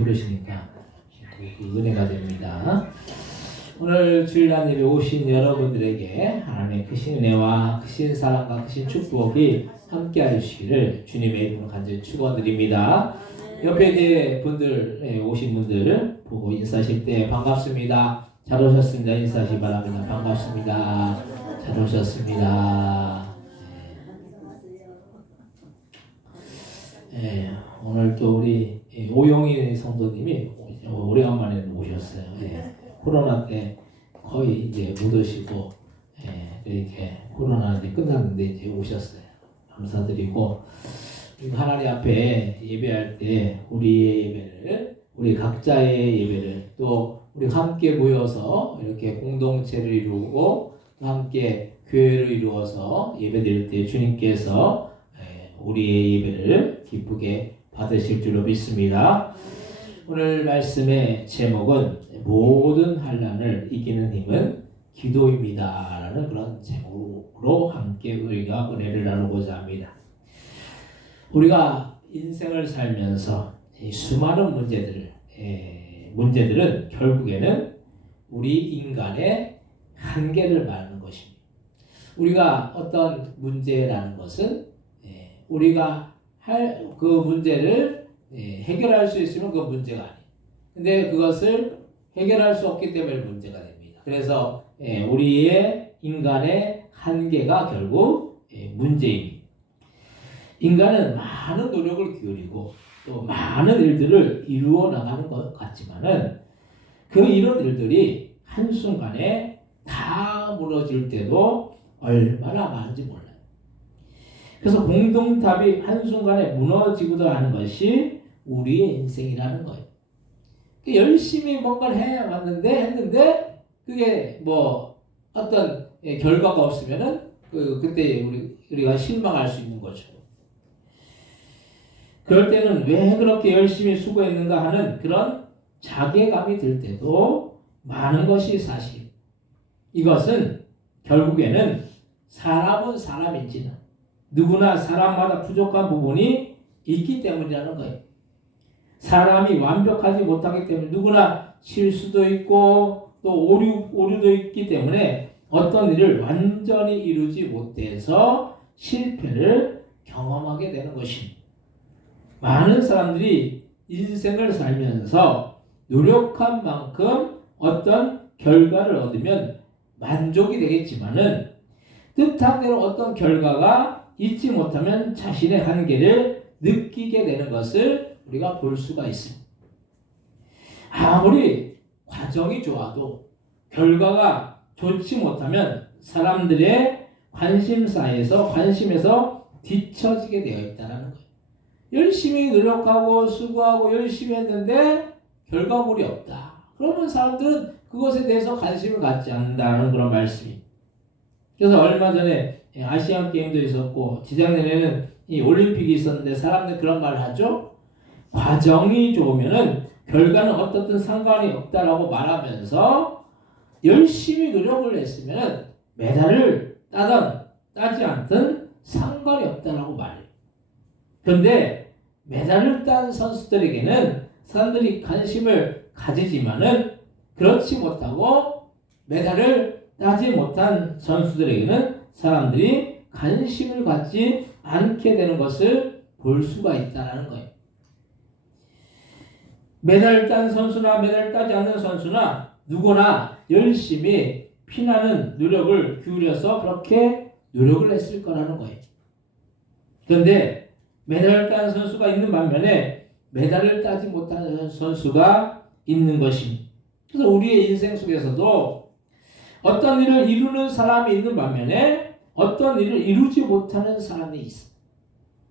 부르시니까 그 은혜가 됩니다. 오늘 주일날 예배 오신 여러분들에게 하나님의 크신 은혜와 크신 사랑과 크신 축복이 함께 하시기를 주님의 이름으로 간절히 축원드립니다. 옆에 계신 분들, 오신 분들 보고 인사하실 때 반갑습니다. 잘 오셨습니다. 인사하시기 바랍니다. 반갑습니다. 잘 오셨습니다. 네, 오늘 또 우리 오영희 성도님이 오래간만에 오셨어요. 네, 코로나 때 거의 이제 못 오시고 이렇게 코로나 이제 끝났는데 이제 오셨어요. 감사드리고 하나님 앞에 예배할 때 우리의 예배를, 우리 각자의 예배를, 또 우리 함께 모여서 이렇게 공동체를 이루고 또 함께 교회를 이루어서 예배드릴 때 주님께서 우리의 예배를 기쁘게 받으실 줄로 믿습니다. 오늘 말씀의 제목은 모든 환난을 이기는 힘은 기도입니다 라는 그런 제목으로 함께 우리가 은혜를 나누고자 합니다. 우리가 인생을 살면서 수많은 문제들은 결국에는 우리 인간의 한계를 말하는 것입니다. 우리가 어떤 문제라는 것은 우리가 할 그 문제를 해결할 수 있으면 그 문제가 아니에요. 근데 그것을 해결할 수 없기 때문에 문제가 됩니다. 그래서 우리의 인간의 한계가 결국 문제입니다. 인간은 많은 노력을 기울이고 또 많은 일들을 이루어 나가는 것 같지만은 그 이런 일들이 한순간에 다 무너질 때도 얼마나 많은지 몰라요. 그래서 공동탑이 한순간에 무너지기도 하는 것이 우리의 인생이라는 거예요. 열심히 뭔가를 했는데 그게 뭐 어떤 결과가 없으면은 그때 우리가 실망할 수 있는 거죠. 그럴 때는 왜 그렇게 열심히 수고했는가 하는 그런 자괴감이 들 때도 많은 것이 사실. 이것은 결국에는 사람은 사람인지는 누구나 사람마다 부족한 부분이 있기 때문이라는 거예요. 사람이 완벽하지 못하기 때문에 누구나 실수도 있고 또 오류도 있기 때문에 어떤 일을 완전히 이루지 못해서 실패를 경험하게 되는 것입니다. 많은 사람들이 인생을 살면서 노력한 만큼 어떤 결과를 얻으면 만족이 되겠지만은 뜻한 대로 어떤 결과가 있지 못하면 자신의 한계를 느끼게 되는 것을 우리가 볼 수가 있습니다. 아무리 과정이 좋아도 결과가 좋지 못하면 사람들의 관심에서 뒤처지게 되어 있다는 거예요. 열심히 노력하고 수고하고 열심히 했는데 결과물이 없다. 그러면 사람들은 그것에 대해서 관심을 갖지 않는다는 그런 말씀입니다. 그래서 얼마 전에 아시안 게임도 있었고 지작년에는 이 올림픽이 있었는데 사람들 그런 말을 하죠. 과정이 좋으면은 결과는 어떻든 상관이 없다라고 말하면서 열심히 노력을 했으면은 메달을 따든 따지 않든 상관이 없다라고 말해요. 그런데 메달을 딴 선수들에게는 사람들이 관심을 가지지만은 그렇지 못하고 메달을 따지 못한 선수들에게는 사람들이 관심을 갖지 않게 되는 것을 볼 수가 있다는 거예요. 메달 딴 선수나 메달 따지 않는 선수나 누구나 열심히 피나는 노력을 기울여서 그렇게 노력을 했을 거라는 거예요. 그런데 메달을 딴 선수가 있는 반면에 메달을 따지 못하는 선수가 있는 것입니다. 그래서 우리의 인생 속에서도 어떤 일을 이루는 사람이 있는 반면에 어떤 일을 이루지 못하는 사람이 있어.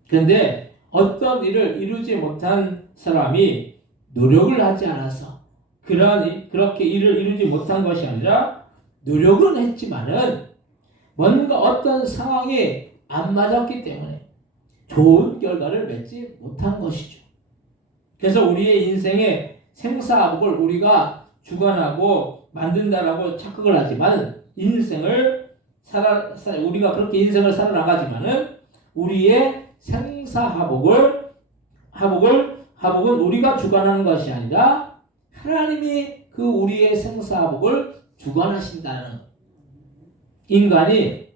그런데 어떤 일을 이루지 못한 사람이 노력을 하지 않아서 그렇게 일을 이루지 못한 것이 아니라 노력은 했지만은 뭔가 어떤 상황이 안 맞았기 때문에 좋은 결과를 맺지 못한 것이죠. 그래서 우리의 인생의 생사복을 우리가 주관하고 만든다라고 착각을 하지만 우리가 그렇게 인생을 살아나가지만은 우리의 생사하복을 화복은 우리가 주관하는 것이 아니라 하나님이 그 우리의 생사화복을 주관하신다는 것. 인간이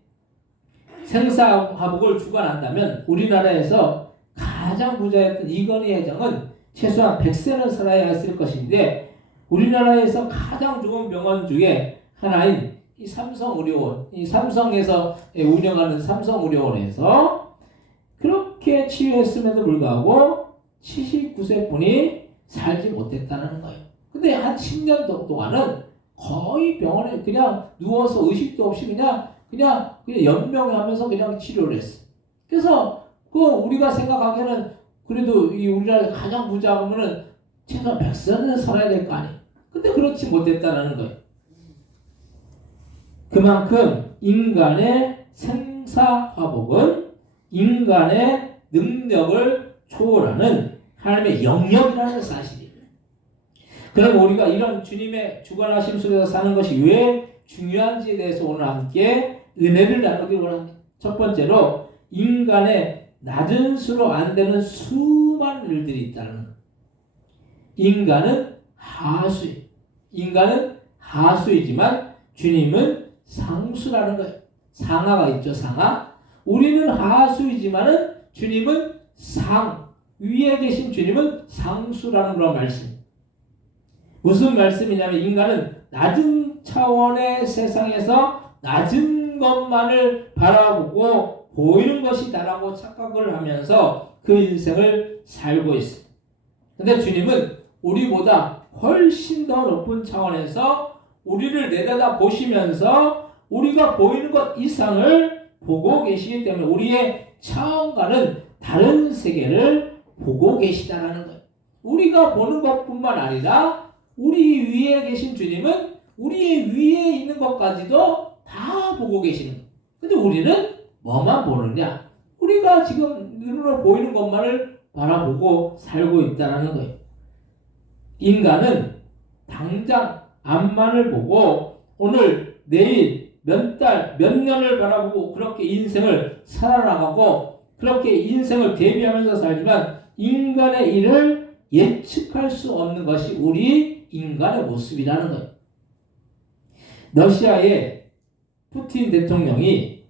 생사화복을 주관한다면 우리나라에서 가장 부자였던 이건희 회장은 최소한 100세는 살아야 했을 것인데 우리나라에서 가장 좋은 병원 중에 하나인 이 삼성의료원, 이 삼성에서 운영하는 삼성의료원에서 그렇게 치유했음에도 불구하고 79세 분이 살지 못했다는 거예요. 근데 한 10년 동안은 거의 병원에 그냥 누워서 의식도 없이 그냥 연명하면서 그냥 치료를 했어. 그래서 우리가 생각하기에는 그래도 이 우리나라 가장 부자 하면은 최소한 100세는 살아야 될 거 아니에요. 근데 그렇지 못했다는 거예요. 그만큼 인간의 생사화복은 인간의 능력을 초월하는 하나님의 영역이라는 사실이에요. 그럼 우리가 이런 주님의 주관하심 속에서 사는 것이 왜 중요한지에 대해서 오늘 함께 은혜를 나누기로 합니다. 첫 번째로 인간의 낮은 수로 안 되는 수많은 일들이 있다는 것. 인간은 하수이지만 주님은 상수라는 거예요. 상하가 있죠, 상하. 우리는 하수이지만은 주님은 위에 계신 주님은 상수라는 그런 말씀. 무슨 말씀이냐면 인간은 낮은 차원의 세상에서 낮은 것만을 바라보고 보이는 것이 다라고 착각을 하면서 그 인생을 살고 있습니다. 근데 주님은 우리보다 훨씬 더 높은 차원에서 우리를 내려다 보시면서 우리가 보이는 것 이상을 보고 계시기 때문에 우리의 차원과는 다른 세계를 보고 계시다라는 거예요. 우리가 보는 것뿐만 아니라 우리 위에 계신 주님은 우리 위에 있는 것까지도 다 보고 계시는 거예요. 근데 우리는 뭐만 보느냐? 우리가 지금 눈으로 보이는 것만을 바라보고 살고 있다는 거예요. 인간은 당장 앞만을 보고 오늘, 내일, 몇 달, 몇 년을 바라보고 그렇게 인생을 살아나가고 그렇게 인생을 대비하면서 살지만 인간의 일을 예측할 수 없는 것이 우리 인간의 모습이라는 거예요. 러시아의 푸틴 대통령이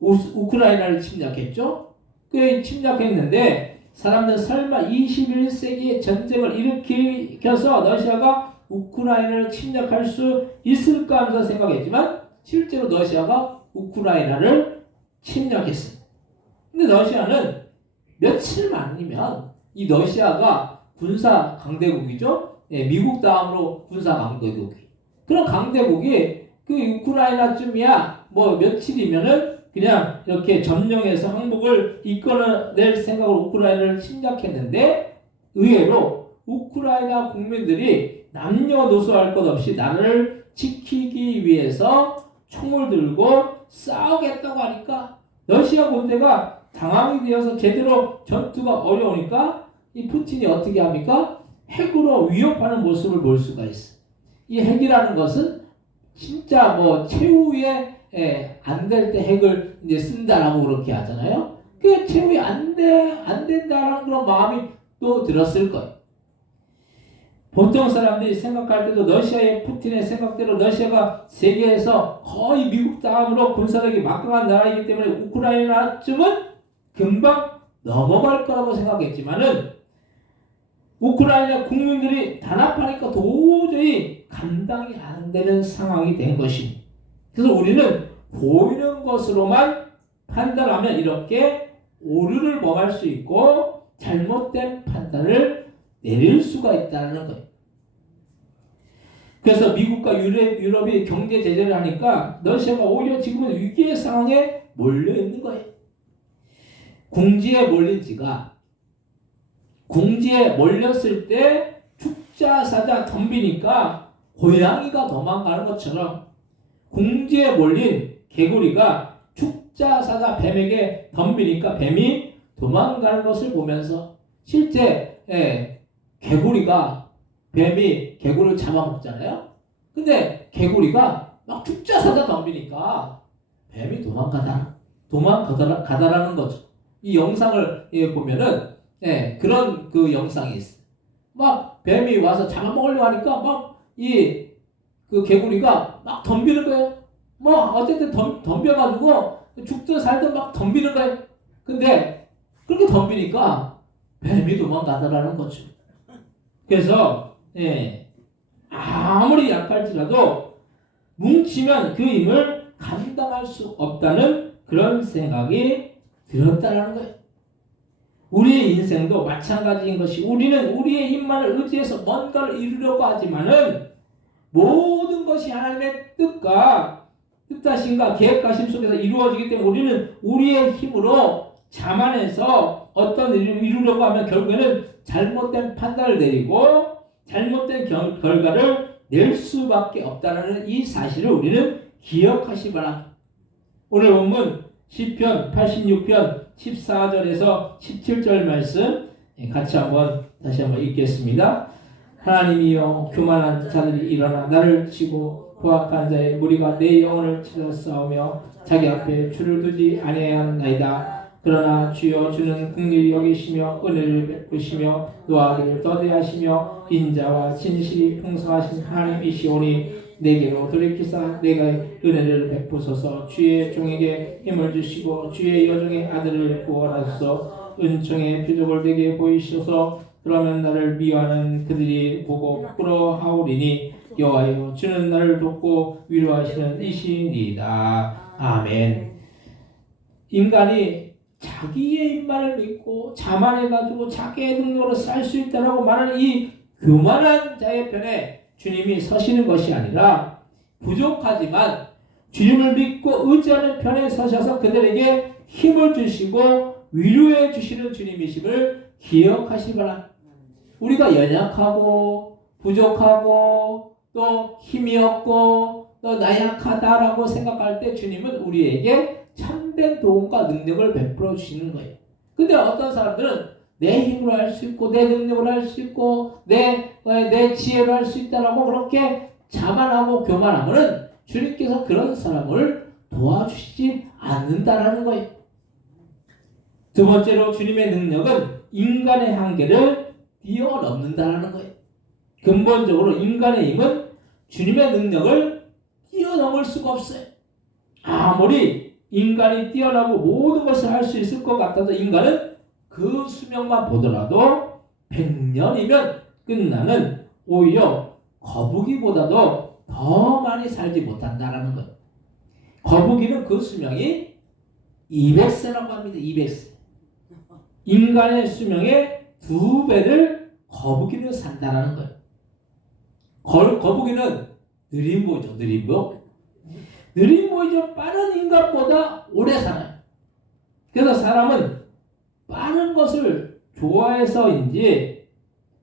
우크라이나를 침략했죠. 그 침략했는데 사람들은 설마 21세기에 전쟁을 일으켜서 러시아가 우크라이나를 침략할 수 있을까 하면서 생각했지만 실제로 러시아가 우크라이나를 침략했습니다. 근데 러시아는 며칠만 아니면 이 러시아가 군사 강대국이죠. 미국 다음으로 군사 강대국이. 그런 강대국이 그 우크라이나쯤이야 뭐 며칠이면은 그냥 이렇게 점령해서 항복을 이끌어낼 생각으로 우크라이나를 침략했는데 의외로 우크라이나 국민들이 남녀노소할 것 없이 나라를 지키기 위해서 총을 들고 싸우겠다고 하니까 러시아 군대가 당황이 되어서 제대로 전투가 어려우니까 이 푸틴이 어떻게 합니까? 핵으로 위협하는 모습을 볼 수가 있어. 이 핵이라는 것은 진짜 뭐 최후의 안 될 때 핵을 이제 쓴다라고 그렇게 하잖아요. 그 최후에 안 된다라는 그런 마음이 또 들었을 거예요. 보통 사람들이 생각할 때도 러시아의 푸틴의 생각대로 러시아가 세계에서 거의 미국 다음으로 군사력이 막강한 나라이기 때문에 우크라이나쯤은 금방 넘어갈 거라고 생각했지만은 우크라이나 국민들이 단합하니까 도저히 감당이 안 되는 상황이 된 것입니다. 그래서 우리는 보이는 것으로만 판단하면 이렇게 오류를 범할 수 있고 잘못된 판단을 내릴 수가 있다는 거예요. 그래서 미국과 유럽이 경제 제재를 하니까 러시아가 오히려 지금은 위기의 상황에 몰려 있는 거예요. 궁지에 몰렸을 때 축자 사자 덤비니까 고양이가 도망가는 것처럼 궁지에 몰린 개구리가 축자 사자 뱀에게 덤비니까 뱀이 도망가는 것을 보면서 실제 뱀이 개구리를 잡아먹잖아요. 근데 개구리가 막 축자 사자 덤비니까 뱀이 도망가다라는 거죠. 이 영상을 보면은 예, 그런 그 영상이 있어. 막 뱀이 와서 잡아먹으려고 하니까 막 그 개구리가 막 덤비는 거예요. 뭐 어쨌든 덤벼가지고 죽든 살든 막 덤비는 거예요. 근데 그렇게 덤비니까 뱀이 도망가더라는 거죠. 그래서 아무리 약할지라도 뭉치면 그 힘을 감당할 수 없다는 그런 생각이 들었다는 거예요. 우리의 인생도 마찬가지인 것이 우리는 우리의 힘만을 의지해서 뭔가를 이루려고 하지만은 모든 것이 하나님의 뜻하심과 계획하심 속에서 이루어지기 때문에 우리는 우리의 힘으로 자만해서 어떤 일을 이루려고 하면 결국에는 잘못된 판단을 내리고 잘못된 결과를 낼 수밖에 없다는 이 사실을 우리는 기억하시 바랍니다. 오늘 본문 시편 86편 14절에서 17절 말씀 같이 다시 한번 읽겠습니다. 하나님이여 교만한 자들이 일어나 나를 치고 포악한 자의 무리가 내 영혼을 치러 싸우며 자기 앞에 줄을 두지 아니하였나이다. 그러나 주여 주는 긍휼히 여기시며 은혜를 베푸시며 노하기를 더디하시며 인자와 진실이 풍성하신 하나님이시오니 내게로 돌이키사 내가 은혜를 베푸소서. 주의 종에게 힘을 주시고 주의 여종의 아들을 구원하소서. 은총의 표적을 내게 보이소서. 그러면 나를 미워하는 그들이 보고 부끄러워하오리니 여호와여 주는 나를 돕고 위로하시는 이시니이다. 아멘. 인간이 자기의 입만을 믿고 자만해가지고 자기의 능력으로 살 수 있다라고 말하는 이 교만한 자의 편에 주님이 서시는 것이 아니라 부족하지만 주님을 믿고 의지하는 편에 서셔서 그들에게 힘을 주시고 위로해 주시는 주님이심을 기억하시기 바랍니다. 우리가 연약하고 부족하고 또 힘이 없고 또 나약하다라고 생각할 때 주님은 우리에게 참된 도움과 능력을 베풀어 주시는 거예요. 근데 어떤 사람들은 내 힘으로 할 수 있고 내 능력으로 할 수 있고 내 지혜로 할 수 있다라고 그렇게 자만하고 교만하면은 주님께서 그런 사람을 도와주시지 않는다라는 거예요. 두 번째로 주님의 능력은 인간의 한계를 뛰어넘는다라는 거예요. 근본적으로 인간의 힘은 주님의 능력을 뛰어넘을 수가 없어요. 아무리 인간이 뛰어나고 모든 것을 할 수 있을 것 같아도 인간은 그 수명만 보더라도 100년이면 끝나는 오히려 거북이보다도 더 많이 살지 못한다라는 거예요. 거북이는 그 수명이 200세라고 합니다. 200세. 인간의 수명의 2배를 거북이는 산다라는 거예요. 거북이는 느린 보이죠. 느린 보이죠. 빠른 인간보다 오래 살아요. 그래서 사람은 빠른 것을 좋아해서인지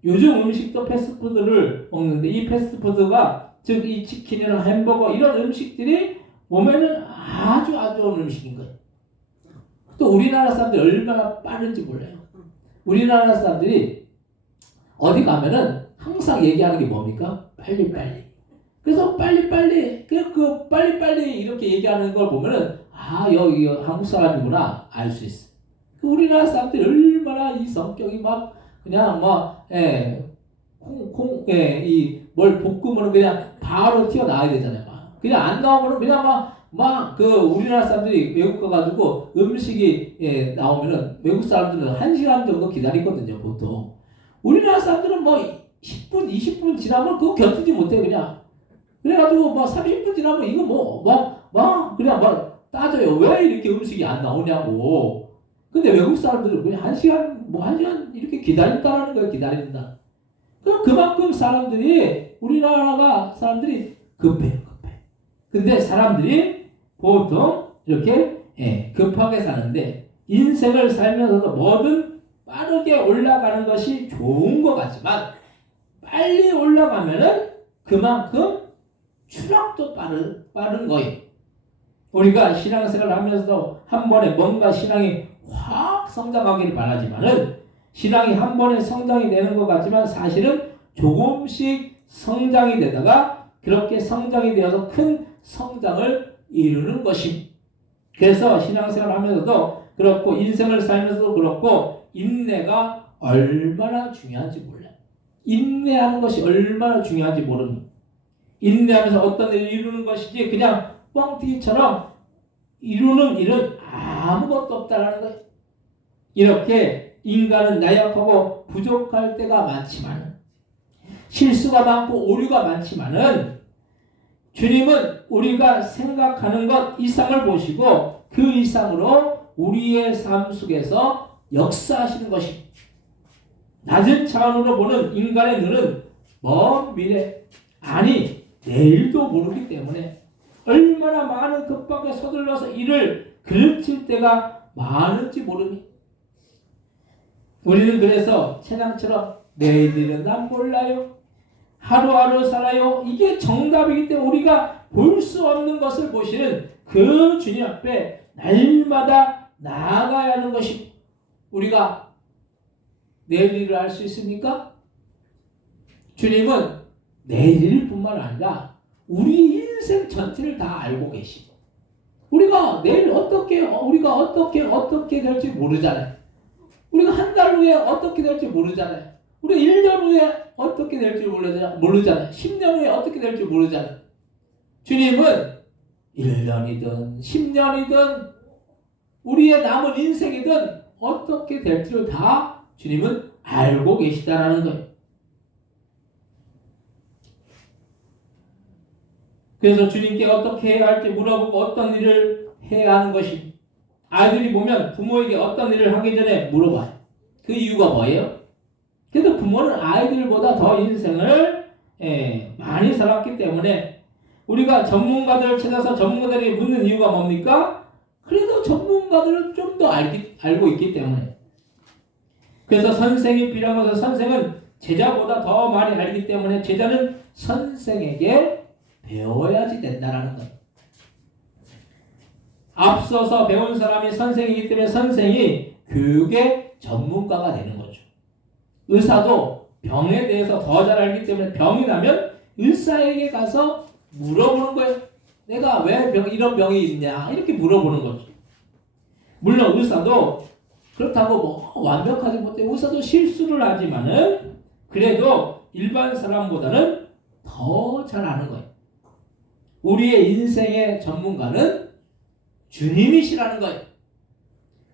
요즘 음식도 패스트푸드를 먹는데 이 패스트푸드가 즉 이 치킨이나 햄버거 이런 음식들이 몸에는 아주 좋은 음식인 거예요. 또 우리나라 사람들이 얼마나 빠른지 몰라요. 우리나라 사람들이 어디 가면은 항상 얘기하는 게 뭡니까? 빨리빨리. 그래서 빨리빨리 이렇게 얘기하는 걸 보면은 여기 한국 사람이구나 알 수 있어. 우리나라 사람들이 얼마나 이 성격이 막 그냥 뭘 볶으면 그냥 바로 튀어나와야 되잖아요. 그냥 안 나오면 그냥 우리나라 사람들이 외국 가가지고 음식이 나오면은 외국 사람들은 1시간 정도 기다리거든요, 보통. 우리나라 사람들은 10분, 20분 지나면 그거 견디지 못해, 그냥. 그래가지고 30분 지나면 이거 그냥 따져요. 왜 이렇게 음식이 안 나오냐고. 근데 외국 사람들은 그냥 1시간 이렇게 기다린다라는 거예요, 기다린다. 그럼 그만큼 우리나라 사람들이 급해요. 근데 사람들이 보통 이렇게 급하게 사는데 인생을 살면서도 뭐든 빠르게 올라가는 것이 좋은 것 같지만 빨리 올라가면은 그만큼 추락도 빠른 거예요. 우리가 신앙생활을 하면서도 한 번에 뭔가 신앙이 확 성장하기를 바라지만은 신앙이 한 번에 성장이 되는 것 같지만 사실은 조금씩 성장이 되다가 그렇게 성장이 되어서 큰 성장을 이루는 것입니다. 그래서 신앙생활을 하면서도 그렇고 인생을 살면서도 그렇고 인내가 얼마나 중요한지 몰라요. 인내하는 것이 얼마나 중요한지 모릅니다. 인내하면서 어떤 일을 이루는 것이지 그냥 뻥튀기처럼 이루는 일은 아무것도 없다라는 거예요. 이렇게 인간은 나약하고 부족할 때가 많지만, 실수가 많고 오류가 많지만은, 주님은 우리가 생각하는 것 이상을 보시고 그 이상으로 우리의 삶 속에서 역사하시는 것입니다. 낮은 차원으로 보는 인간의 눈은 먼 미래, 아니 내일도 모르기 때문에 얼마나 많은 급박에 서둘러서 일을 그르칠 때가 많은지 모릅니다. 우리는 그래서 채낭처럼 내일은 난 몰라요, 하루하루 살아요, 이게 정답이기 때문에 우리가 볼 수 없는 것을 보시는 그 주님 앞에 날마다 나아가야 하는 것이, 우리가 내일 일을 알 수 있습니까? 주님은 내일 일뿐만 아니라 우리 인생 전체를 다 알고 계시고, 우리가 내일 우리가 어떻게 될지 모르잖아요. 우리가 한 달 후에 어떻게 될지 모르잖아요. 우리가 1년 후에 어떻게 될지 모르잖아요. 10년 후에 어떻게 될지 모르잖아요. 주님은 1년이든 10년이든 우리의 남은 인생이든 어떻게 될지를 다 주님은 알고 계시다라는 거예요. 그래서 주님께 어떻게 해야 할지 물어보고 어떤 일을 해야 하는 것입니다. 아이들이 보면 부모에게 어떤 일을 하기 전에 물어봐요. 그 이유가 뭐예요? 그래도 부모는 아이들보다 더 인생을 많이 살았기 때문에 우리가 전문가들을 찾아서 전문가들에게 묻는 이유가 뭡니까? 그래도 전문가들은 좀 더 알고 있기 때문에. 그래서 선생이 필요한 것은, 선생은 제자보다 더 많이 알기 때문에 제자는 선생에게 배워야지 된다라는 거예요. 앞서서 배운 사람이 선생이기 때문에 선생이 교육의 전문가가 되는 거죠. 의사도 병에 대해서 더 잘 알기 때문에 병이 나면 의사에게 가서 물어보는 거예요. 내가 왜 이런 병이 있냐, 이렇게 물어보는 거죠. 물론 의사도 그렇다고 뭐 완벽하지 못해, 의사도 실수를 하지만은 그래도 일반 사람보다는 더 잘 아는 거예요. 우리의 인생의 전문가는 주님이시라는 거예요.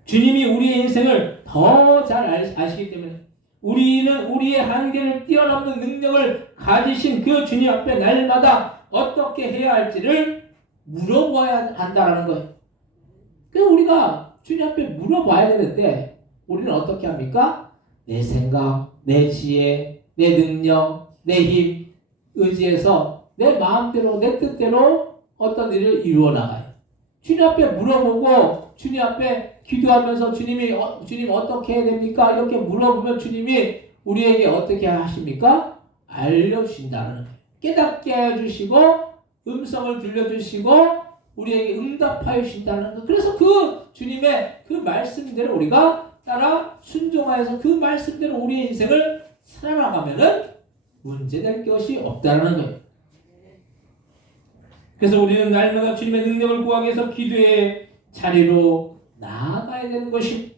주님이 우리의 인생을 더 잘 아시기 때문에 우리는 우리의 한계를 뛰어넘는 능력을 가지신 그 주님 앞에 날마다 어떻게 해야 할지를 물어봐야 한다는 거예요. 그래서 우리가 주님 앞에 물어봐야 되는데 우리는 어떻게 합니까? 내 생각, 내 지혜, 내 능력, 내 힘 의지해서 내 마음대로, 내 뜻대로 어떤 일을 이루어 나가요. 주님 앞에 물어보고 주님 앞에 기도하면서 주님 어떻게 해야 됩니까? 이렇게 물어보면 주님이 우리에게 어떻게 하십니까? 알려주신다는 거예요. 깨닫게 해주시고 음성을 들려주시고 우리에게 응답하여 주신다는 거예요. 그래서 그 주님의 그 말씀대로 우리가 따라 순종하여서 그 말씀대로 우리의 인생을 살아나가면은 문제될 것이 없다는 거예요. 그래서 우리는 날마다 주님의 능력을 구하기 위해서 기도의 자리로 나아가야 되는 것입니다.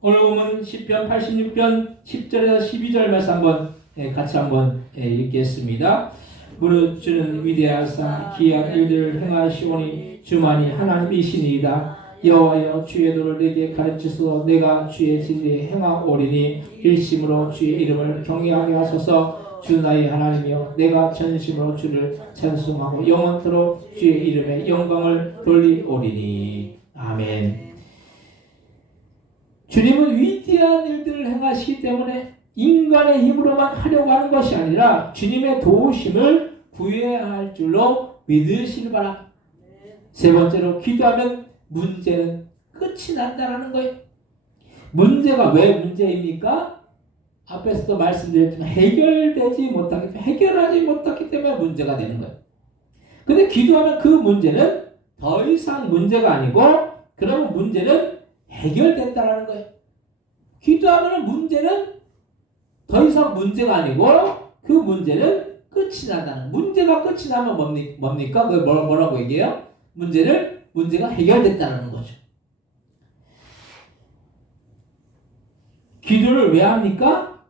오늘 보면 시편 86편 10절에서 12절 말씀 같이 한번 읽겠습니다. 무릇 주는 위대하사 기이한 일들을 행하시오니 주만이 하나님이시니이다. 여호와여 주의 도를 내게 가르치소서. 내가 주의 진리에 행하오리니 일심으로 주의 이름을 경외하게 하소서. 주 나의 하나님이여 내가 전심으로 주를 찬송하고 영원토록 주의 이름에 영광을 돌리오리니. 아멘. 주님은 위대한 일들을 행하시기 때문에 인간의 힘으로만 하려고 하는 것이 아니라 주님의 도우심을 구해야 할 줄로 믿으시길 바랍니다. 세 번째로, 기도하면 문제는 끝이 난다는 거예요. 문제가 왜 문제입니까? 앞에서도 말씀드렸지만 해결하지 못했기 때문에 문제가 되는 거예요. 근데 기도하면 그 문제는 더 이상 문제가 아니고 그러면 문제는 해결됐다는 거예요. 기도하면 문제는 더 이상 문제가 아니고 그 문제는 끝이 난다는. 문제가 끝이 나면 뭡니까? 그 뭐라고 얘기해요? 문제가 해결됐다는 거죠. 기도를 왜 합니까?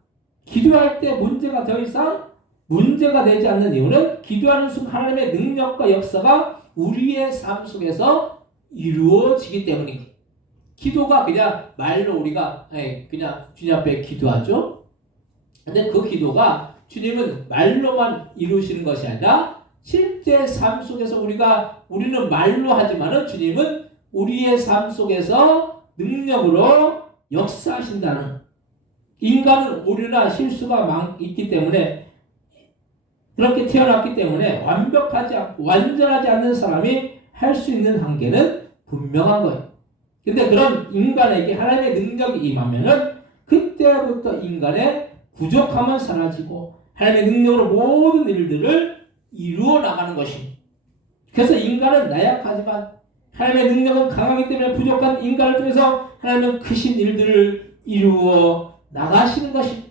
기도할 때 문제가 더 이상 문제가 되지 않는 이유는 기도하는 순간 하나님의 능력과 역사가 우리의 삶 속에서 이루어지기 때문입니다. 기도가 그냥 말로 우리가 그냥 주님 앞에 기도하죠. 근데 그 기도가 주님은 말로만 이루시는 것이 아니라 실제 삶 속에서 우리는 말로 하지만은 주님은 우리의 삶 속에서 능력으로 역사하신다는. 인간은 오류나 실수가 있기 때문에 그렇게 태어났기 때문에 완벽하지 않고 완전하지 않는 사람이 할 수 있는 한계는 분명한 거예요. 근데 그런 인간에게 하나님의 능력이 임하면은 그때부터 인간의 부족함은 사라지고 하나님의 능력으로 모든 일들을 이루어 나가는 것입니다. 그래서 인간은 나약하지만 하나님의 능력은 강하기 때문에 부족한 인간을 통해서 하나님은 크신 일들을 이루어 나가시는 것입니다.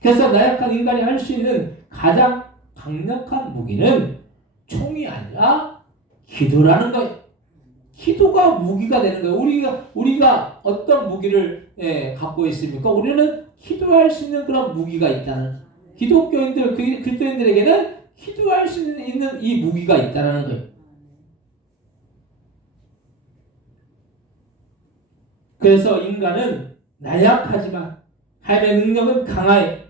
그래서 나약한 인간이 할 수 있는 가장 강력한 무기는 총이 아니라 기도라는 거예요. 기도가 무기가 되는 거예요. 우리가 어떤 무기를 갖고 있습니까? 우리는 기도할 수 있는 그런 무기가 있다는. 기독교인들, 그리스도인들에게는 기도할 수 있는 이 무기가 있다는 거예요. 그래서 인간은 나약하지만 하나님의 능력은 강하여.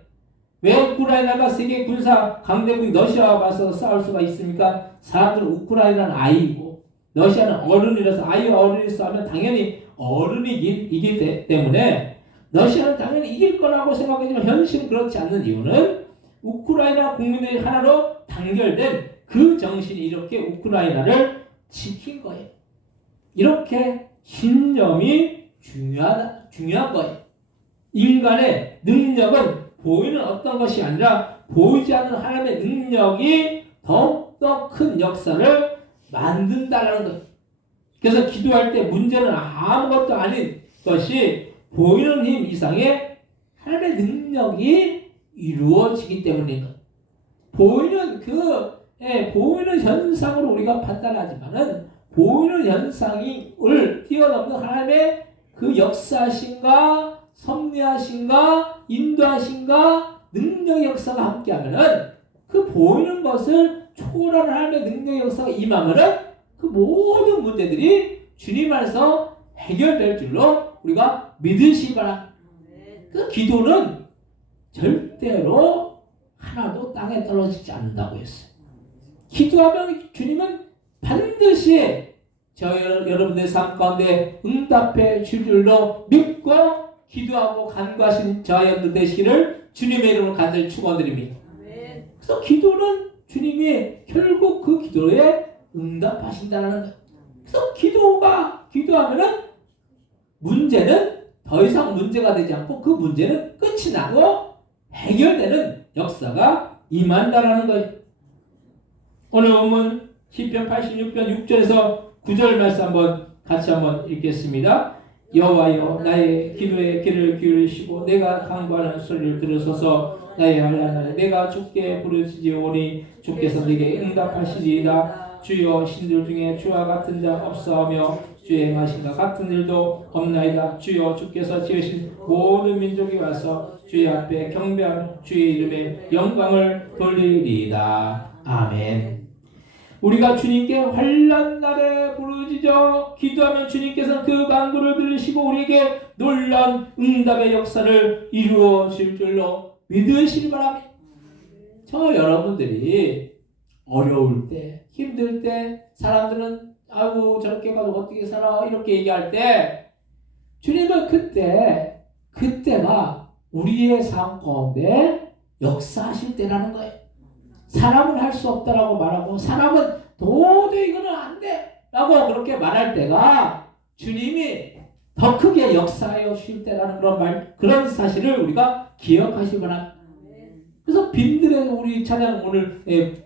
왜 우크라이나가 세계 군사 강대국 러시아와 맞서 싸울 수가 있습니까? 사람들은 우크라이나는 아이이고 러시아는 어른이라서 아이와 어른이 싸우면 당연히 어른이 이기기 때문에 러시아는 당연히 이길 거라고 생각하지만 현실은 그렇지 않는 이유는 우크라이나 국민들이 하나로 단결된 그 정신이 이렇게 우크라이나를 지킨 거예요. 이렇게 신념이 중요한 거예요. 인간의 능력은 보이는 어떤 것이 아니라 보이지 않는 하나님의 능력이 더욱더 큰 역사를 만든다는 것. 그래서 기도할 때 문제는 아무것도 아닌 것이 보이는 힘 이상의 하나님의 능력이 이루어지기 때문인 것. 보이는 현상으로 우리가 판단하지만은 보이는 현상을 뛰어넘는 하나님의 그 역사하심과 섭리하심과 인도하심과 능력의 역사가 함께하면은 그 보이는 것을 초월하는 하나님의 능력의 역사가 임하면은 그 모든 문제들이 주님 안에서 해결될 줄로 우리가 믿으시기 바랍니다. 그 기도는 절대로 하나도 땅에 떨어지지 않는다고 했어요. 기도하면 주님은 반드시 여러분들의 삶 가운데 응답해 줄 줄로 믿고 기도하고 간구하신 저와 여러분들 되시기를 주님의 이름으로 간절히 축원드립니다. 그래서 기도는 주님이 결국 그 기도에 응답하신다는 거예요. 그래서 기도하면은 문제는 더 이상 문제가 되지 않고 그 문제는 끝이 나고 해결되는 역사가 임한다라는 거예요. 오늘 본문 시편 86편 6절에서 9절 말씀 같이 한번 읽겠습니다. 여호와여 나의 기도에 귀를 기울이시고 내가 간구하는 소리를 들으소서. 나의 한란을 내가 주께 부르짖으오니 주께서 내게 응답하시리이다. 주여 신들 중에 주와 같은 자 없사오며 주의 행하심과 같은 일도 없나이다. 주여 주께서 지으신 모든 민족이 와서 주의 앞에 경배하며 주의 이름에 영광을 돌리리이다. 아멘. 우리가 주님께 환난 날에 부르짖어 기도하면 주님께서는 그 간구를 들으시고 우리에게 놀라운 응답의 역사를 이루어 줄 줄로 믿으시기 바랍니다. 저 여러분들이 어려울 때, 힘들 때, 사람들은 아이고 저렇게 가도 어떻게 살아 이렇게 얘기할 때 주님은 그때가 우리의 삶 가운데 역사하실 때라는 거예요. 사람은 할 수 없다라고 말하고 사람은 도저히 이거는 안 돼 라고 그렇게 말할 때가 주님이 더 크게 역사하여 주실 때라는 그런 사실을 우리가 기억하시기 바랍니다. 그래서 빈들에서 우리 찬양 오늘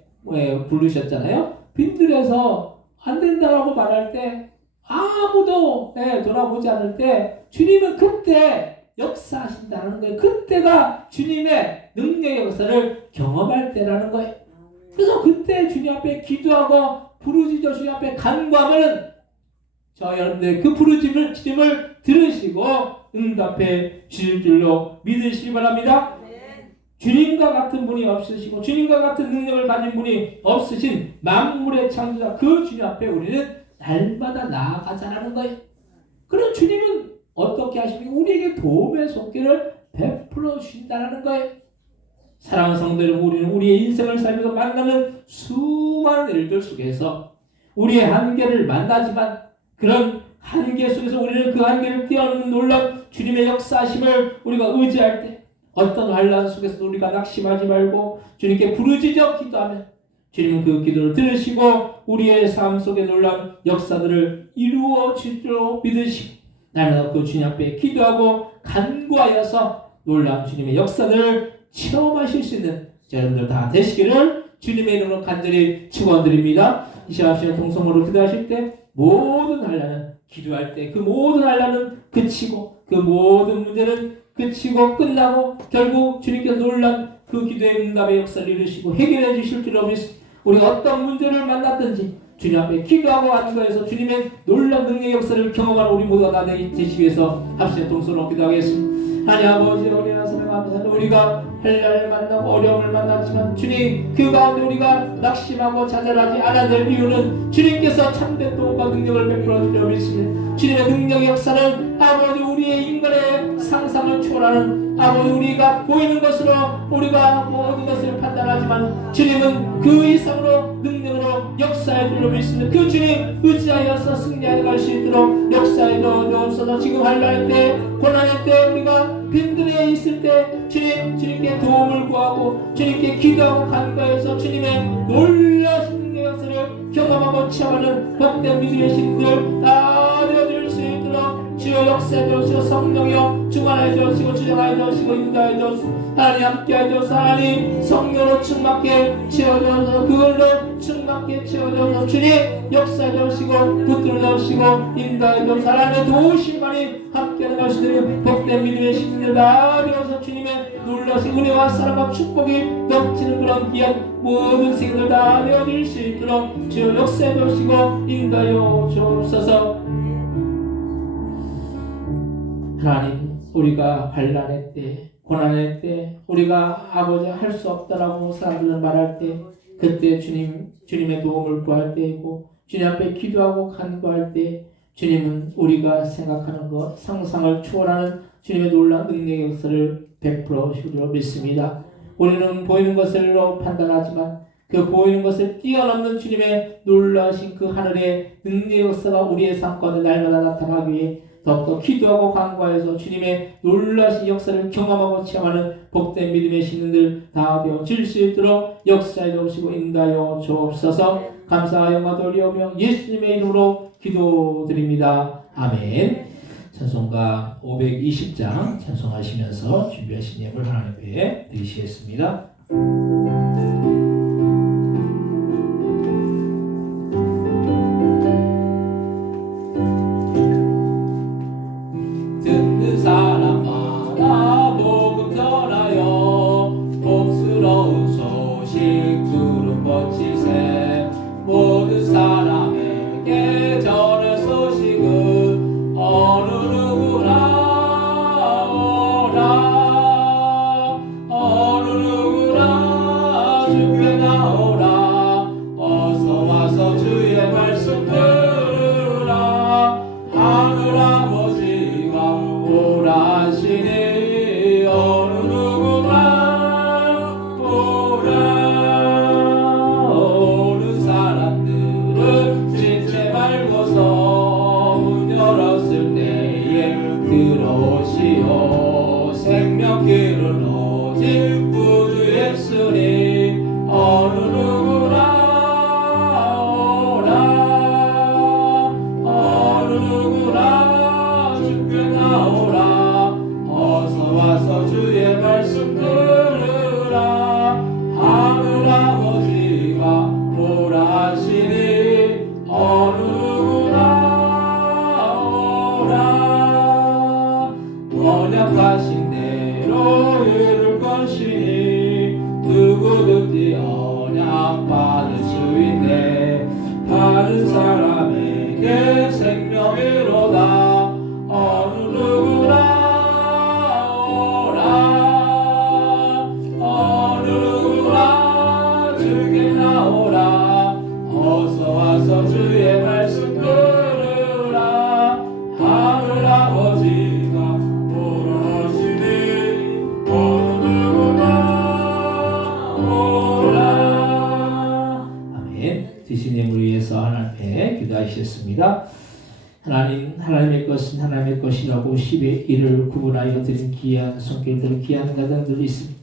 부르셨잖아요. 빈들에서 안 된다라고 말할 때 아무도 돌아보지 않을 때 주님은 그때 역사하신다는 거예요. 그때가 주님의 능력의 역사를 경험할 때라는 거예요. 그래서 그때 주님 앞에 기도하고 부르짖어 주님 앞에 간구하면은 저 여러분들 그 부르짖음을 들으시고 응답해 주실 줄로 믿으시기 바랍니다. 주님과 같은 분이 없으시고 주님과 같은 능력을 가진 분이 없으신 만물의 창조자 그 주님 앞에 우리는 날마다 나아가자라는 거예요. 그럼 주님은 어떻게 하십니까? 우리에게 도움의 손길을 베풀어 주신다는 거예요. 사랑하는 성도 여러분, 우리는 우리의 인생을 살면서 만나는 수많은 일들 속에서 우리의 한계를 만나지만 그런 한계 속에서 우리는 그 한계를 뛰어넘는 놀라운 주님의 역사하심을 우리가 의지할 때 어떤 환난 속에서도 우리가 낙심하지 말고 주님께 부르짖어 기도하면 주님은 그 기도를 들으시고 우리의 삶 속에 놀라운 역사들을 이루어 줄 줄 믿으시고 날마다 그 주님 앞에 기도하고 간구하여서 놀라운 주님의 역사들을 체험하실 수 있는 여러분들 다 되시기를 주님의 이름으로 간절히 축원드립니다. 이 시간 동성으로 기도하실 때 모든 환난은 기도할 때 그 모든 환난은 그치고 그 모든 문제는 그치고 끝나고 결국 주님께서 놀란 그 기도의 응답의 역사를 이루시고 해결해 주실 줄로 믿습니다. 우리가 어떤 문제를 만났든지 주님 앞에 기도하고 안거해서 주님의 놀란 능력의 역사를 경험하는 우리 모두가 다 되시기 위해서 합심해 동서로 기도하겠습니다. 하나님 아버지 은혜와 사랑 감사합니다. 우리가 헬라를 만나고 어려움을 만났지만 주님 그 가운데 우리가 낙심하고 좌절하지 않아야 될 이유는 주님께서 참된 도움과 능력을 베풀어 주려 믿습니다. 주님의 능력의 역사는 아버지 우리의 인간의 상상을 초월하는 아버지 우리가 보이는 것으로 우리가 모든 것을 판단하지만 주님은 그 이상으로 능력으로 역사해 주려 믿습니다. 그 주님 의지하여서 승리하여 갈 수 있도록 역사해 주옵소서. 지금 환난의 때 고난의 때 우리가 빈들에 있을 때 주님께 도움을 구하고 주님께 기도하고 간구해서 주님의 놀라신 능력의 역사를 경험하고 체험하는 복된 믿음의 신들 다 되어줄 수 있도록 주여 역사해 주시고 성령이여 주관해 주시고 주장해 주시고 인도해 주시고 하나님 함께해 주셔서 하나님 성령으로 충만케 채워주셔서 그걸로 충만케 채워주셔서 주님 역사해 주시고 붙들어 주시고 인도해 주셔서 하나님의 도우심만이 함께하는 것이니 복된 믿음의 신들 다 되어서 주님의 놀라신 은혜와 사랑과 축복이 넘치는 그런 귀한 모든 생들 다 되어질 수 있도록 주여 역사해 주시고 인도하여 주옵소서. 하나님 우리가 환난의 때 고난의 때 우리가 아버지 할 수 없다라고 사람들은 말할 때 그때 주님의 도움을 구할 때이고 주님 앞에 기도하고 간구할 때 주님은 우리가 생각하는 것 상상을 초월하는 주님의 놀라운 능력의 역사를 베풀어 주리라 믿습니다. 우리는 보이는 것으로 판단하지만 그 보이는 것을 뛰어넘는 주님의 놀라신 그 하늘의 능력의 역사가 우리의 삶 가운데 날마다 나타나기 위해 더욱더 기도하고 간구하여서 주님의 놀라신 역사를 경험하고 체험하는 복된 믿음의 신인들 다 되어질 수 있도록 역사해 주시고 인도하여 주옵소서. 감사와 영광 돌리오며 예수님의 이름으로 기도드립니다. 아멘. 찬송가 520장 찬송하시면서 준비하신 예물 하나님 앞에 드리시겠습니다. 듣는 사람마다 복음 전하여 복스러운 소식 두루 뻗치세. 모든 사람에게 전할 소식은 어느 누구나 오라 어느 누구나 주께 나오라 어서 와서 주의 말씀 들으라. 하늘 아버지가 오라 하시니 어느 누구나 오라. 오는 사람들은 지체 말고서 문 열었을 때에 들어오시오. 생명길은 오직 구주 예수니 어느 누구나 오라 어느 누구나 주께 나오라 어서 와서 주의 말씀 들으라. 하늘 아버지가 오라 하시니 어느 누구나 오라. 언약하신 대로 이룰 것이니 누구든지 언약 받을 수 있네. 다른 사람에게 생명 하셨습니다. 하나님의 것은 하나님의 것이라고 10의 1을 구분하여 드린 귀한 손길들, 귀한 가정들이 있습니다.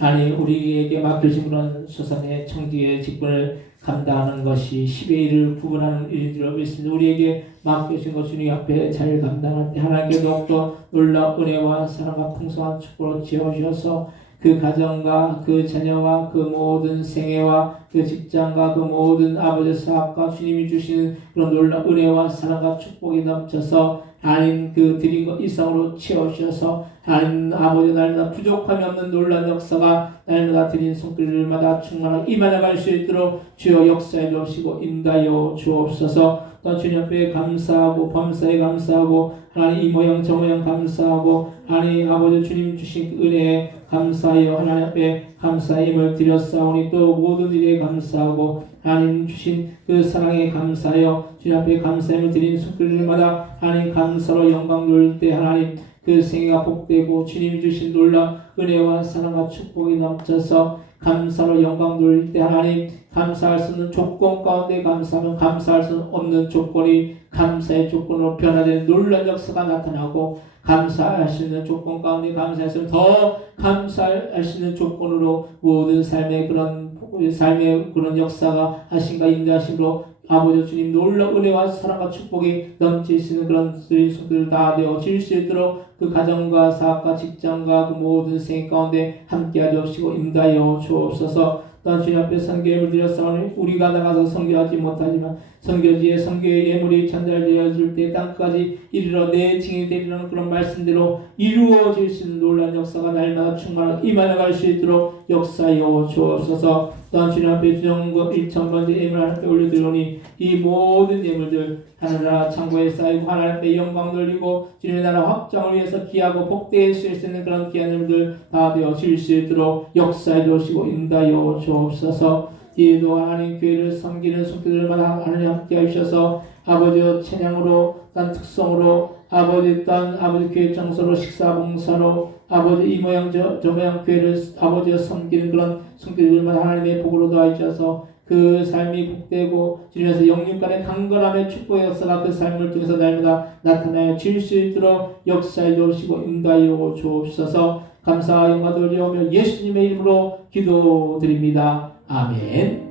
아니 우리에게 맡겨진 그런 소산의 청지의 직분을 감당하는 것이 10의 1을 구분하는 일들로 믿습니다. 우리에게 맡겨진 것 주님 앞에 잘 감당할 때 하나님께 더욱더 놀라운 은혜와 사랑과 풍성한 축복으로 채워주셔서 그 가정과 그 자녀와 그 모든 생애와 그 직장과 그 모든 아버지 사업과 주님이 주시는 그런 놀라운 은혜와 사랑과 축복이 넘쳐서 하나님 그 드린 것 이상으로 채워주셔서 하나님 아버지 날마다 부족함이 없는 놀라운 역사가 날마다 드린 손길들마다 충만하게 임하나갈 수 있도록 주여 역사해 주옵시고 인도하여 주옵소서. 또 주님 앞에 감사하고 범사에 감사하고 하나님 이 모양 저 모양 감사하고 하나님 아버지 주님 주신 은혜에 감사하여 하나님 앞에 감사의 힘을 드렸사오니 또 모든 일에 감사하고 하나님 주신 그 사랑에 감사하여 주님 앞에 감사의 힘을 드린 손길들마다 하나님 감사로 영광 돌릴 때 하나님 그 생애가 복되고 주님이 주신 놀라운 은혜와 사랑과 축복이 넘쳐서 감사로 영광 돌릴 때 하나님 감사할 수 있는 조건 가운데 감사하면 감사할 수 없는 조건이 감사의 조건으로 변화되는 놀라운 역사가 나타나고 감사할 수 있는 조건 가운데 감사했으면 더 감사할 수 있는 조건으로 모든 삶의 그런 역사가 하신가 인도하심으로 아버지 주님 놀라운 은혜와 사랑과 축복이 넘치시는 그런 손들 다 되어 질 수 있도록 그 가정과 사업과 직장과 그 모든 생애 가운데 함께하여 주시고 인도하여 주옵소서. 또한 주님 앞에 선교예물 드렸사오니 우리가 나가서 선교하지 못하지만 선교지에 선교의 예물이 전달되어질 때 땅까지 이르러 내 증인이 되리라는 그런 말씀대로 이루어질 수 있는 놀라운 역사가 날마다 충만하게 임하여갈 수 있도록 역사하여 주옵소서. 또한 주님 앞에 주정금 1,000번째 예물 하나님께 올려드리오니 이 모든 예물들 하늘나라 창고에 쌓이고 하나님 앞에 영광 돌리고 주님의 나라 확장을 위해서 귀하고 복되실 수 있는 그런 귀한 예물들 다 되어질 수 있도록 역사해 주시고 인도하여 주옵소서. 이도 하나님 교회를 섬기는 손길들마다 하나님 함께 하셔서 아버지의 찬양으로 딴 특성으로 아버지 교회 청소로 식사 봉사로 아버지 이 모양 저 모양 교회를 아버지의 섬기는 그런 손길들마다 하나님의 복으로 도와주셔서 그 삶이 복되고 주님께서 영육 간의 강건함의 축복의 역사가 그 삶을 통해서 날마다 나타나여 질 수 있도록 역사해 주시고 인도하여 주옵소서. 감사와 영광 돌리오며 예수님의 이름으로 기도드립니다. 아멘.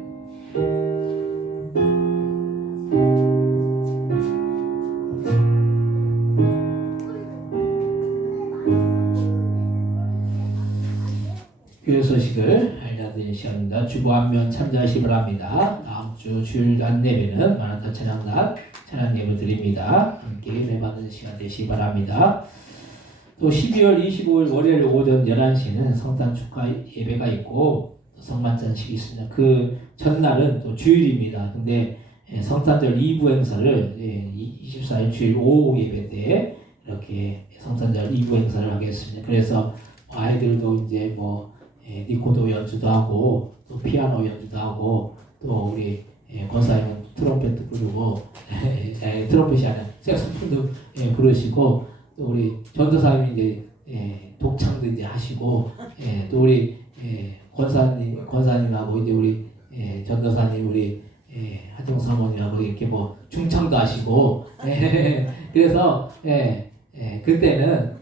교회 소식을 알려드리는 시간입니다. 주보 한면 참조하시 바랍니다. 다음 주 주일 안내배는 마라톤 찬양단 찬양 예배 드립니다. 함께 예배 받는 시간 되시기 바랍니다. 또 12월 25일 월요일 오전 11시는 성탄 축하 예배가 있고 성만찬식이 있습니다. 그 전날은 또 주일입니다. 근데 성탄절 2부 행사를 24일 주일 오후 예배 때 이렇게 성탄절 2부 행사를 하겠습니다. 그래서 아이들도 이제 니코도 연주도 하고 또 피아노 연주도 하고 또 우리 권사님은 트럼펫도 부르고 트럼펫이 아니라 색소폰도 부르시고 또 우리 전도사님이 이제 독창도 이제 하시고 또 우리 권사님하고 이제 우리 전도사님 우리 하정 사모님하고 이렇게 중창도 하시고 그래서 그때는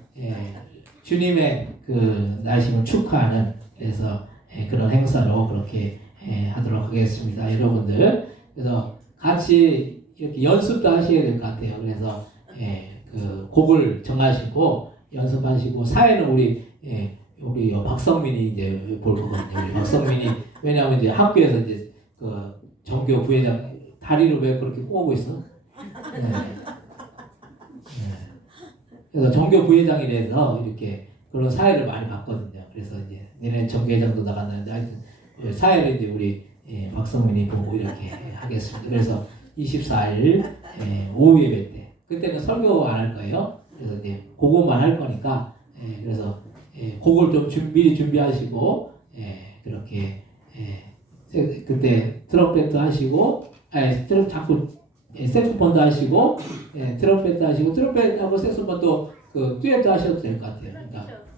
주님의 그 나심을 축하하는 그래서 그런 행사로 그렇게 하도록 하겠습니다. 여러분들 그래서 같이 이렇게 연습도 하셔야 될 것 같아요. 그래서 그 곡을 정하시고 연습하시고 사회는 우리 박성민이 이제 볼 거거든요. 우리 박성민이 왜냐하면 이제 학교에서 이제 그 정교 부회장 다리를 왜 그렇게 꼬고 있어? 그래서 정교 부회장이 돼서 이렇게 그런 사회를 많이 봤거든요. 그래서 이제 내년 정교회장도 나갔는데 하여튼 사회를 이제 우리 박성민이 보고 이렇게 하겠습니다. 그래서 24일 오후 예배 때 그때는 설교 안 할 거예요. 그래서 이제 그것만 할 거니까 그래서 그걸 좀 미리 준비하시고 그렇게 그때 트럼펫도 하시고 자꾸 색소폰도 하시고 트럼펫도 하시고 트럼펫하고 색소폰도 그 듀엣도 하셔도 될 것 같아요.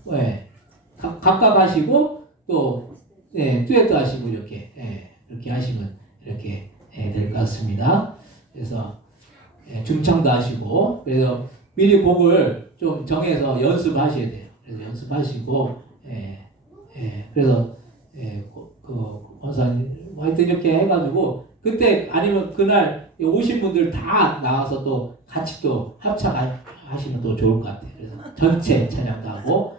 그러니까 각각 하시고 또 듀엣도 하시고 이렇게 하시면 이렇게 될 것 같습니다. 그래서 중창도 하시고 그래서 미리 곡을 좀 정해서 연습하셔야 돼요. 그래서 연습하시고 그래서 원사님 하여튼 이렇게 해가지고 그때 아니면 그날 오신 분들 다 나와서 또 같이 또 합창하시면 또 좋을 것 같아요. 그래서 전체 찬양도 하고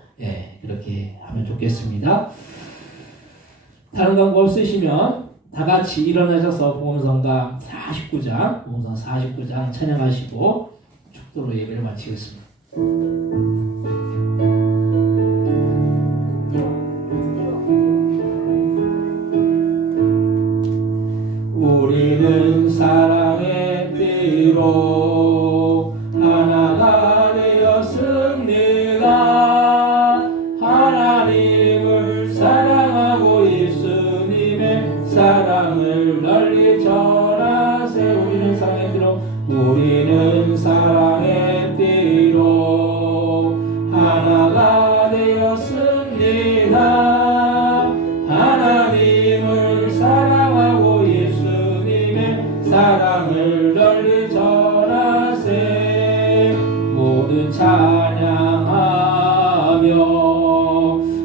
이렇게 하면 좋겠습니다. 다른 광고 없으시면 다 같이 일어나셔서 복음성가 49장 찬양하시고 축도로 예배를 마치겠습니다. 우리는 사랑의 띠로 하나가 되었습니다. 하나님을 사랑하고 예수님의 사랑을 널리 전하세. 우리는 사랑의 띠로 하나가 되었습니다. 하나님을 사랑하고 예수님의 사랑을 널리 전하세. 모두 찬양하며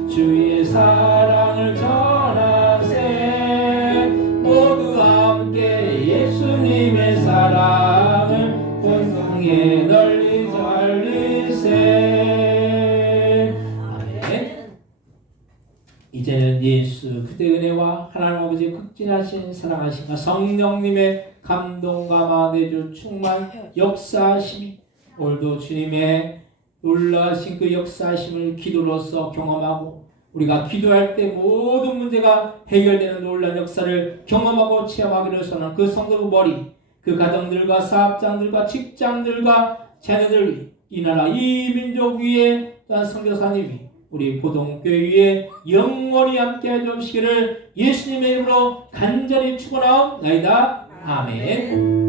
주의 사랑을 전하세. 모두 함께 예수님의 사랑을 온 땅에 널리 알리세. 아멘. 이제는 예수 그때 은혜와 하나님 아버지의 극진하신 사랑하심과 성령님의 감동과 내주 충만 역사하심이 오늘도 주님의 놀라신 그 역사하심을 기도로서 경험하고 우리가 기도할 때 모든 문제가 해결되는 놀라운 역사를 경험하고 체험하기를 선한 그 성도의 머리, 그 가정들과 사업장들과 직장들과 자녀들 위, 이 나라 이 민족 위에 또한 선교사님이 우리 고동교회 위에 영원히 함께해 주시기를 예수님의 이름으로 간절히 축원하옵나이다. 아멘.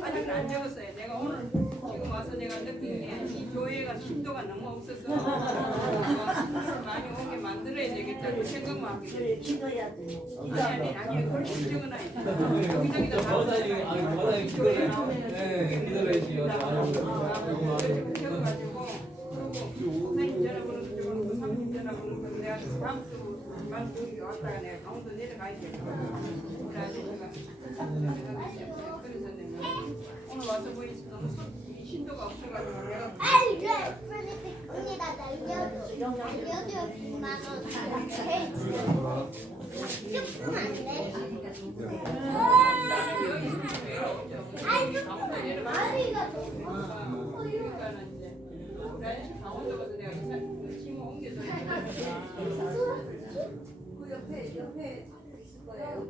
아직은 안 적었어요. 내가 오늘 지금 와서 내가 느낀 게 이 교회가 심도가 너무 없어서 많이 오게 만들어야 되겠다 그 생각만 하게 돼요. 기도해야 돼. 아니 그렇게 적어놔야 돼. 여기저기다 적어가지고 그리고 사인 전화번호도 적어놓고 삼진 전화번호도 내가 다음 주 여기 왔다가 내가 강원도 내려가야 돼. 우리 아저씨가 그래서 내가 오늘 와서 보니 너무 신도가 없어가지고 내가 강원도 가서 내가 친구 옮겨서 그 옆에 있을 거예요.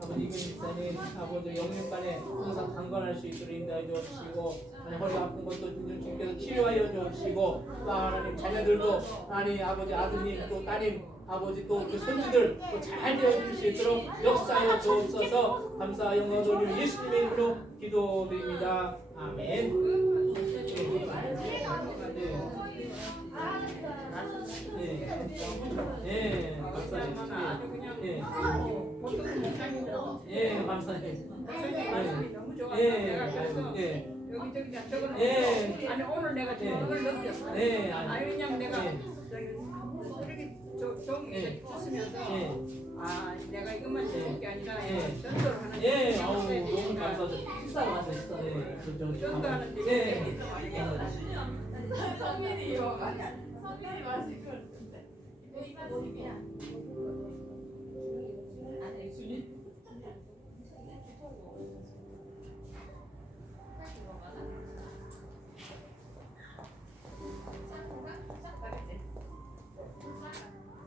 아버지 이근입사님 아버지 영육간에 항상 강건할 수 있도록 인도해 주시고 허리 아픈 것도 주님께서 치료하여 주시고 또 하나님 자녀들도 아버지 아드님 또 따님 아버지 또 그 손주들 잘 되어줄 수 있도록 역사에 주옵소서. 감사하여 너를 예수님의 이름으로 기도드립니다. 아멘. 예, 감사합니다. 아주 그냥 예, 보통 목사님도 예, 감사합니다. 목사님 말씀이 너무 좋아서 예, 내가 그래서 예, 여기저기 적어놓고 예. 아니 오늘 내가 저걸 넘겼어. 예, 아니 그냥 내가 예. 저기 이렇게 종이에 예. 쓰면서 예. 아 내가 이것만 쓰는 게 아니라 예. 전도를 하는 예, 게 아우 있어야 너무 되니까 감사드립니다. 식사 왔어요, 식사. 예, 전도하는 데 예. 성민이 이거 아니야? 성민이 맛이 그럴 텐데. 이거 이만